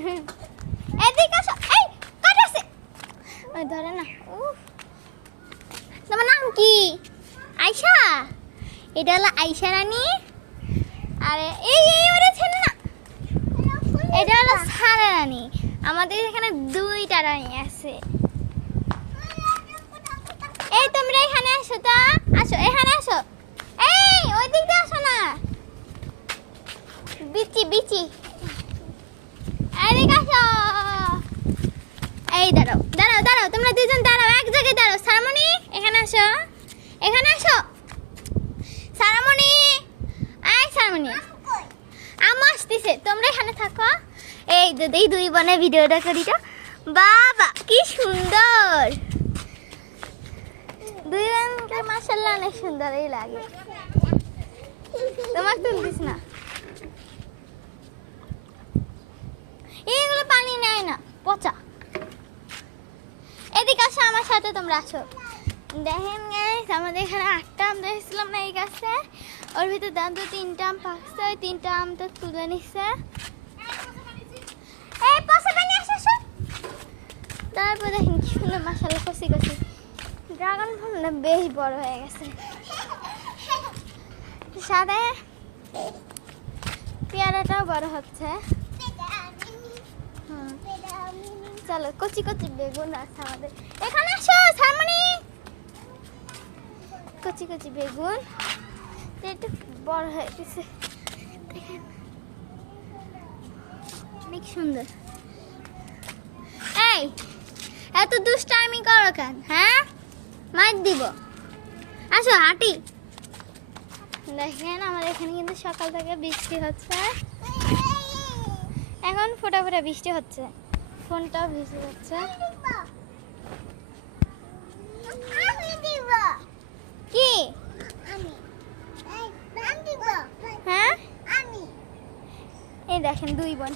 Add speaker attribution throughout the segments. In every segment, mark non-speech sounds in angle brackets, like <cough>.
Speaker 1: <laughs> এদিকে আসো। এই, কাট আছে ওই, ধরে না। তোমার নাম কি? আয়শা? এটা হলো আয়শা রানী। আরে, এই এই, ওরে ছেলে না।
Speaker 2: এটা হলো
Speaker 1: সারা রানী। আমাদের এখানে দুইটা রানী আছে। এই, তোমরা এখানে আসো তো। আসো, এখানে আসো। এখানে আসো। সারামণি। আয় সারামণি। আম্মা আসতেছে, তোমরা এখানে থাকো। এই এই দুই বোনে ভিডিওটা করি তো বাবা, কি সুন্দর। দুই বোনকে মাসাল্লাহ অনেক সুন্দরই লাগে। তোমার তুলতিস না। এইগুলো পানি নেয় না, পচা। এদিকে আসো, আমার সাথে তোমরা আসো। দেখেন গাইস আমাদের এখানে আটটা আম দেখছিলাম না এই গাছে। ওর ভিতরে দাদু তিনটা আম পাকছে ওই তিনটা আম তো তুলে নিচ্ছে তারপর দেখেন কি সুন্দর মাসাল্লাহ কষি কষি ড্রাগন ফলটা বেশ বড় হয়ে গেছে। সাথে পেয়ারাটাও বড় হচ্ছে। চলো কচি কচি বেগুন আছে আমাদের। এখানে আসো সামনে কচি কচি বেগুন। একটু বড় হয়ে গেছে। অনেক সুন্দর। এই, এত দুষ্টামি করো কেন হ্যাঁ? মার দিব। আসো, হাঁটি। দেখেন আমাদের এখানে কিন্তু সকাল থেকে বৃষ্টি হচ্ছে। এখন ফোটা ফোটা বৃষ্টি হচ্ছে। ফোনটাও ভিজে যাচ্ছে কি হ্যাঁ এই দেখেন দুই বোন।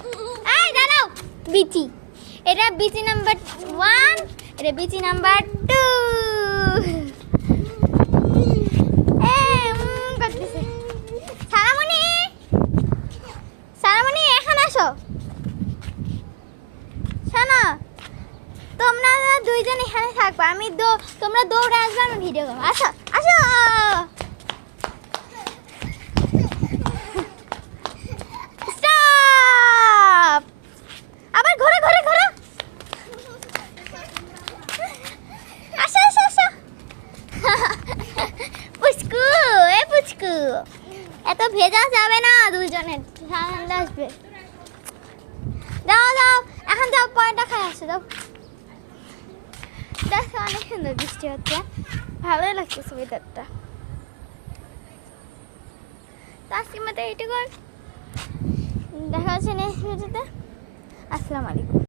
Speaker 1: এই, দাঁড়াও। বিচি। এটা বিচি নাম্বার ওয়ান, এটা বিচি নাম্বার টু। সারামণি সারামণি এখন আসো। শোনো, তোমরা দুইজন এখানে থাকব। আমি তোমরা দৌড়ে আসবে, আমি ভিডিও করব। আসো আসো। এত ভেজা যাবে না দুজনের ঠান্ডা আসবে। যাও যাও এখন যাও পরটা খাই, আসো যাও দেখো অনেক সুন্দর বৃষ্টি হচ্ছে। ভালোই লাগতেছে ওয়েদারটা তো আজকের এইটুকু দেখা হচ্ছে নেক্সট ভিডিওতে আসসালামু আলাইকুম।